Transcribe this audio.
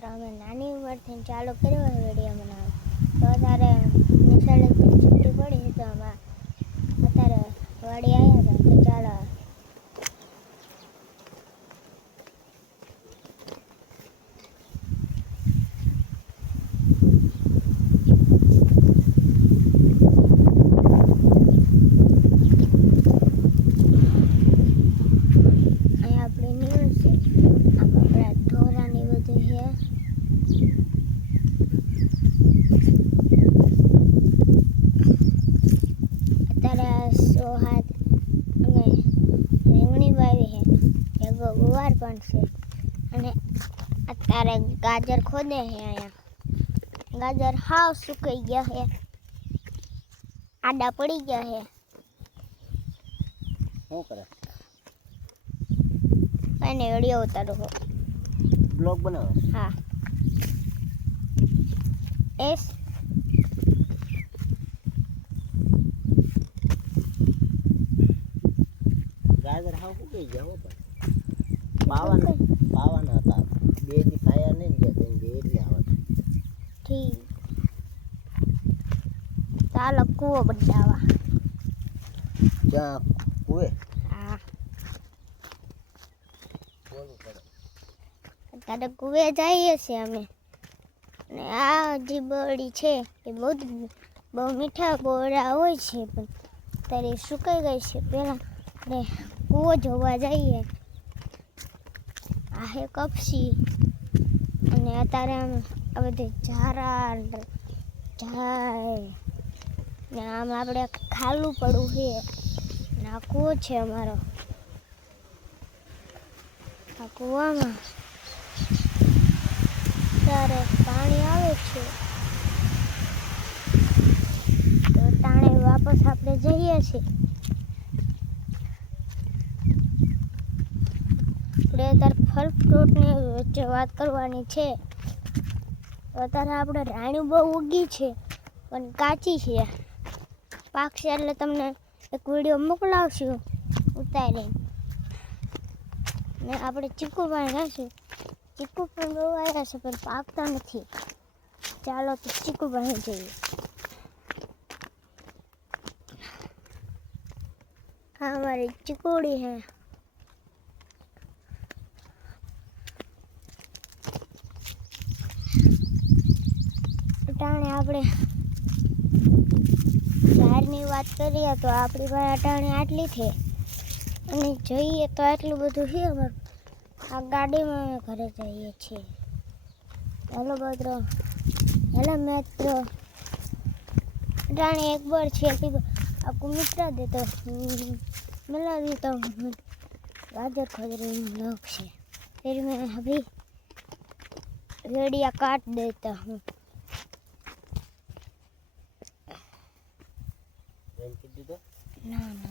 મિત્રો અમે નાની ઉંમરથી ચાલુ કર્યો વીડિયો બનાવવાનો તો અત્યારે નિશાળે છૂટી પડી તો અમે અત્યારે વાડી આવ્યા હતા તો ચાલો અહીંયા આપણી ન્યૂઝ છે આમ આપણા ઢોરાની બધું છે અત્યારે સો હાથ અમે રીંગણી વાવી છે એક ગુવાર પણ છે. અને અત્યારે ગાજર ખોદે છે અહીંયા. ગાજર હાવ સુકાઈ ગયા છે આડા પડી ગયા છે શું કરે? અને વીડિયો ઉતારો છું. બ્લોગ બનાવો? હા. એસ. ગાજર હાવ સુકાઈ ગયા હો પણ. પાવાના પાવાના હતા. બે દી ખાયા નહીં ને બે ત્રણ દી એટલે આવે ઠીક. ચાલો કૂવો બતાવવા જ્યાં કુએ હા. અત્યારે કૂવે જઈએ છીએ અમે. અને આ જે બોરડી છે એ બહુ બહુ મીઠા બોરા હોય છે પણ અત્યારે સુકાઈ ગઈ છે. પહેલાં ને કૂવો જોવા જઈએ. હે કપસી અને અત્યારે આમ આ બધી ઝારા જાય ને આમ આપણે ખાલું પડવું છે. ને આ કૂવો છે અમારો. આ કૂવામાં ત્યારે પાણી આવે છે. તો તાણે વાપસ આપણે જઈએ છીએ. આપણે અત્યારે ફળ ફ્રૂટની વચ્ચે વાત કરવાની છે. અત્યારે આપણે રાણી બહુ ઉગી છે પણ કાચી છે. પાકશે એટલે તમને એક વીડિયો મોકલાવશું. ઉતારીને ને આપણે ચીકુ પણ ખાશું ચીકુ પણ બહુ આવ્યા છે પણ પાકતા નથી. ચાલો તો ચીકુ પણ જઈએ. હા, અમારી ચીકુડી છે અટાણે આપણે ઝાડની વાત કરીએ તો આપણી પાસે અટાણે આટલી છે અને જોઈએ તો આટલું બધું છે અમારું આ ગાડીમાં અમે ઘરે જઈએ છીએ હેલો મિત્રો હેલો મિત્રો રાણી एक बार छेती आपको मित्रा दे तो मिला देता हूँ गाजर खोज रही हूँ लोग से फिर मैं अभी रेडिया काट देता हूँ એમ કીધું તો? ना ना